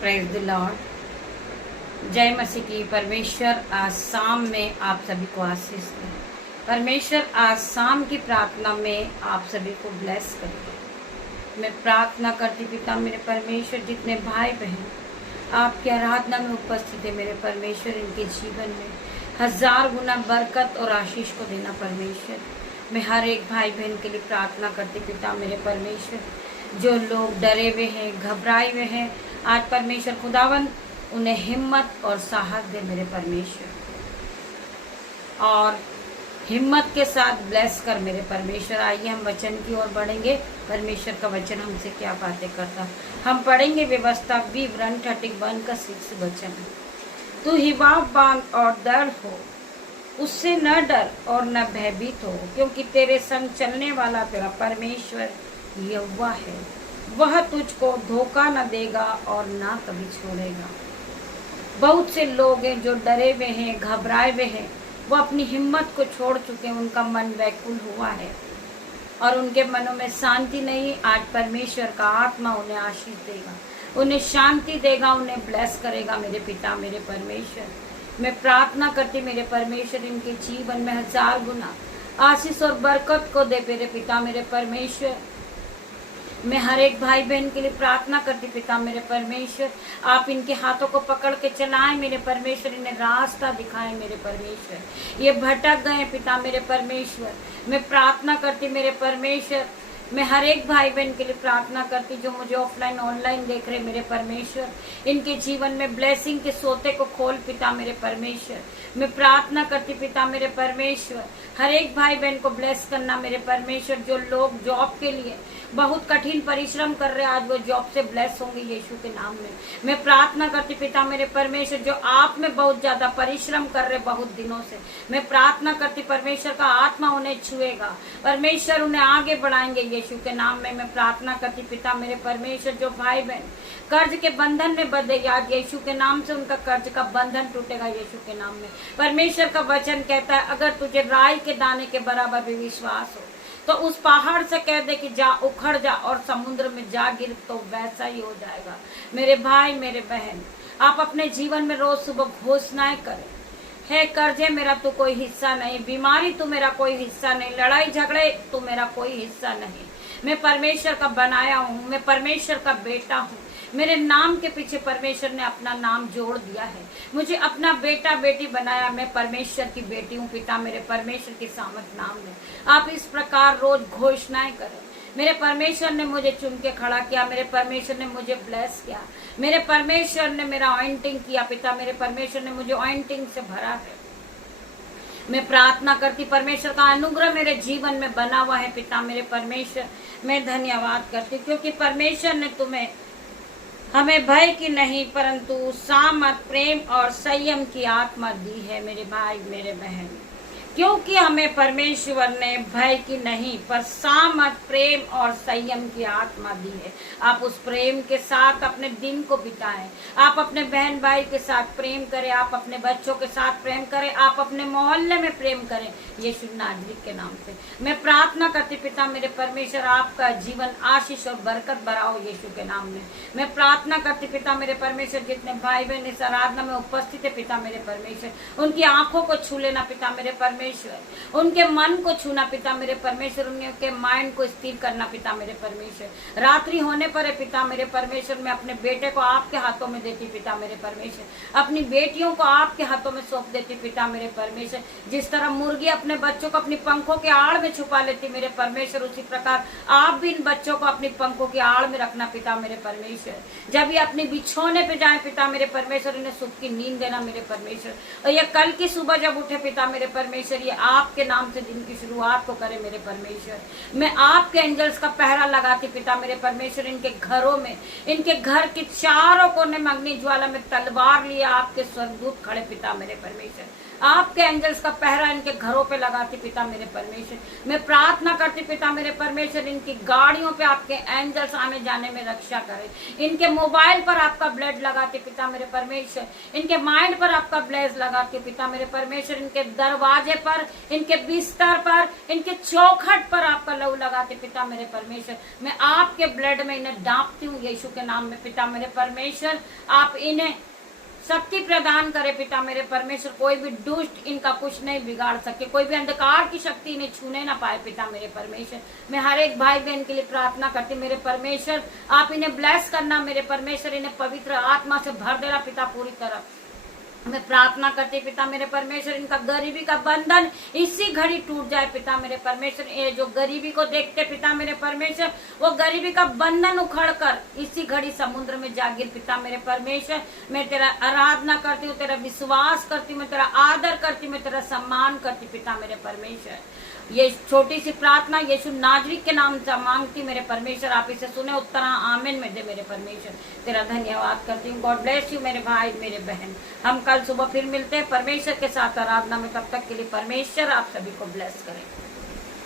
Praise the Lord. जय मसीह की। परमेश्वर आज शाम में आप सभी को आशीष दे। परमेश्वर आज शाम की प्रार्थना में आप सभी को ब्लेस करें। मैं प्रार्थना करती पिता मेरे परमेश्वर, जितने भाई बहन आपकी आराधना में उपस्थित है मेरे परमेश्वर, इनके जीवन में हजार गुना बरकत और आशीष को देना परमेश्वर। मैं हर एक भाई बहन के लिए प्रार्थना करती पिता मेरे परमेश्वर, जो लोग डरे हुए हैं, घबराए हुए हैं, आज परमेश्वर खुदावन उन्हें हिम्मत और साहस दे मेरे परमेश्वर, और हिम्मत के साथ ब्लेस कर मेरे परमेश्वर। आइए हम वचन की ओर बढ़ेंगे। परमेश्वर का वचन हमसे क्या बातें करता। हम पढ़ेंगे व्यवस्था विवरण 31 का 6 वचन। तू हिवाब बांध और दर्द हो, उससे न डर और न भयभीत हो, क्योंकि तेरे संग चलने वाला तेरा परमेश्वर यहोवा है। वह तुझको धोखा न देगा और ना कभी छोड़ेगा। बहुत से लोग हैं जो डरे हुए हैं, घबराए हुए हैं, वो अपनी हिम्मत को छोड़ चुके हैं, उनका मन व्याकुल हुआ है और उनके मनों में शांति नहीं। आज परमेश्वर का आत्मा उन्हें आशीष देगा, उन्हें शांति देगा, उन्हें ब्लेस करेगा मेरे पिता मेरे परमेश्वर। मैं प्रार्थना करती मेरे परमेश्वर इनके जीवन में हजार गुना आशीष और बरकत को दे मेरे पिता मेरे परमेश्वर। मैं हर एक भाई बहन के लिए प्रार्थना करती पिता मेरे परमेश्वर, आप इनके हाथों को पकड़ के चलाएं मेरे परमेश्वर, इन्हें रास्ता दिखाएं मेरे परमेश्वर। ये भटक गए पिता मेरे परमेश्वर। मैं प्रार्थना करती मेरे परमेश्वर, मैं हर एक भाई बहन के लिए प्रार्थना करती जो मुझे ऑफलाइन ऑनलाइन देख रहे मेरे परमेश्वर, इनके जीवन में ब्लेसिंग के सोते को खोल पिता मेरे परमेश्वर। मैं प्रार्थना करती पिता मेरे परमेश्वर, हर एक भाई बहन को ब्लेस करना मेरे परमेश्वर। जो लोग जॉब के लिए बहुत कठिन परिश्रम कर रहे हैं, आज वो जॉब से ब्लेस होंगे यीशु के नाम में। मैं प्रार्थना करती पिता मेरे परमेश्वर, जो आप में बहुत ज्यादा परिश्रम कर रहे बहुत दिनों से, मैं प्रार्थना करती परमेश्वर का आत्मा उन्हें छुएगा, परमेश्वर उन्हें आगे बढ़ाएंगे यीशु के नाम में। मैं प्रार्थना करती पिता मेरे परमेश्वर, जो भाई बहन कर्ज के बंधन में बंधे, आज यीशु के नाम से उनका कर्ज का बंधन टूटेगा यीशु के नाम में। परमेश्वर का वचन कहता है, अगर तुझे राई के दाने के बराबर भी विश्वास हो तो उस पहाड़ से कह दे कि जा उखड़ जा और समुद्र में जा गिर, तो वैसा ही हो जाएगा। मेरे भाई मेरे बहन, आप अपने जीवन में रोज सुबह घोषणाएं करें, है कर्जे मेरा तो कोई हिस्सा नहीं, बीमारी तो मेरा कोई हिस्सा नहीं, लड़ाई झगड़े तो मेरा कोई हिस्सा नहीं। मैं परमेश्वर का बनाया हूँ, मैं परमेश्वर का बेटा हूँ। मेरे नाम के पीछे परमेश्वर ने अपना नाम जोड़ दिया है, मुझे अपना बेटा बेटी बनाया। मैं परमेश्वर की बेटी हूँ पिता मेरे परमेश्वर के सामर्थ नाम में। आप इस प्रकार रोज घोषणाएं करें, मेरे परमेश्वर ने मुझे चुन के खड़ा किया, मेरे परमेश्वर ने मुझे ब्लेस किया, मेरे परमेश्वर ने मेरा ऑइंटिंग किया पिता मेरे परमेश्वर ने मुझे ऑइंटिंग से भरा है। मैं प्रार्थना करती परमेश्वर का अनुग्रह मेरे जीवन में बना हुआ है पिता मेरे परमेश्वर। मैं धन्यवाद करती क्योंकि परमेश्वर ने तुम्हें हमें भय की नहीं परंतु सामर्थ, प्रेम और संयम की आत्मा दी है मेरे भाई मेरे बहन। क्योंकि हमें परमेश्वर ने भय की नहीं पर सामर्थ, प्रेम और संयम की आत्मा दी है। आप उस प्रेम के साथ अपने दिन को बिताएं, आप अपने बहन भाई के साथ प्रेम करें, आप अपने बच्चों के साथ प्रेम करें, आप अपने मोहल्ले में प्रेम करें यीशु नाजरीत के नाम से। मैं प्रार्थना करती पिता मेरे परमेश्वर, आपका जीवन आशीष और बरकत बढ़ाओ यीशु के नाम में। मैं प्रार्थना करती पिता मेरे परमेश्वर, जितने भाई बहन इस आराधना में उपस्थित है पिता मेरे परमेश्वर, उनकी आंखों को छू लेना पिता मेरे परमेश्वर, उनके मन को छूना पिता मेरे परमेश्वर, उनके माइंड को स्थिर करना पिता मेरे परमेश्वर। रात्रि होने पर है पिता मेरे परमेश्वर, मैं अपने बेटे को आपके हाथों में देती पिता मेरे परमेश्वर, अपनी बेटियों को आपके हाथों में सौंप देती पिता मेरे परमेश्वर। जिस तरह मुर्गी अपने बच्चों को अपनी पंखों के आड़ में छुपा लेती मेरे परमेश्वर, उसी प्रकार आप भी इन बच्चों को अपनी पंखों की आड़ में रखना पिता मेरे परमेश्वर। जब ये अपनी बिछौने पे जाए पिता मेरे परमेश्वर, इन्हें सुख की नींद देना मेरे परमेश्वर, और ये कल की सुबह जब उठे पिता मेरे परमेश्वर, ये आपके नाम से दिन की शुरुआत को करे मेरे परमेश्वर। मैं आपके एंजल्स का पहरा लगाती पिता मेरे परमेश्वर, इनके घरों में, इनके घर के चारों कोने में अग्नि ज्वाला में तलवार लिए आपके स्वर्गदूत खड़े पिता मेरे परमेश्वर। आपके एंजल्स का पहरा इनके घरों पे लगाती पिता मेरे परमेश्वर। मैं प्रार्थना करती पिता मेरे परमेश्वर, इनकी गाड़ियों पे आपके एंजल्स आने जाने में रक्षा करे। इनके मोबाइल पर आपका ब्लड लगाती पिता मेरे परमेश्वर, इनके माइंड पर आपका ब्लेस लगाती पिता मेरे परमेश्वर, इनके दरवाजे पर, इनके बिस्तर पर, इनके चौखट पर आपका लहू लगाते पिता मेरे परमेश्वर। मैं आपके ब्लड में इन्हें डांपती हूँ यीशु के नाम में पिता मेरे परमेश्वर। आप इन्हें शक्ति प्रदान करे पिता मेरे परमेश्वर, कोई भी दुष्ट इनका कुछ नहीं बिगाड़ सके, कोई भी अंधकार की शक्ति इन्हें छूने ना पाए पिता मेरे परमेश्वर। मैं हर एक भाई बहन के लिए प्रार्थना करती मेरे परमेश्वर, आप इन्हें ब्लेस करना मेरे परमेश्वर, इन्हें पवित्र आत्मा से भर देना पिता पूरी तरह। मैं प्रार्थना करती पिता मेरे परमेश्वर, इनका गरीबी का बंधन इसी घड़ी टूट जाए पिता मेरे परमेश्वर। ये जो गरीबी को देखते पिता मेरे परमेश्वर, वो गरीबी का बंधन उखड़कर इसी घड़ी समुद्र में जा गिर पिता मेरे परमेश्वर। मैं तेरा आराधना करती हूँ, तेरा विश्वास करती हूँ, मैं तेरा आदर करती हूँ, मैं तेरा सम्मान करती पिता मेरे परमेश्वर। ये छोटी सी प्रार्थना यीशु नाजरीक के नाम से मांगती मेरे परमेश्वर, आप इसे सुने, उत्तर आमीन में दे मेरे परमेश्वर। तेरा धन्यवाद करती हूँ। गॉड ब्लेस यू मेरे भाई मेरे बहन। हम कल सुबह फिर मिलते हैं परमेश्वर के साथ आराधना में, तब तक के लिए परमेश्वर आप सभी को ब्लेस करें।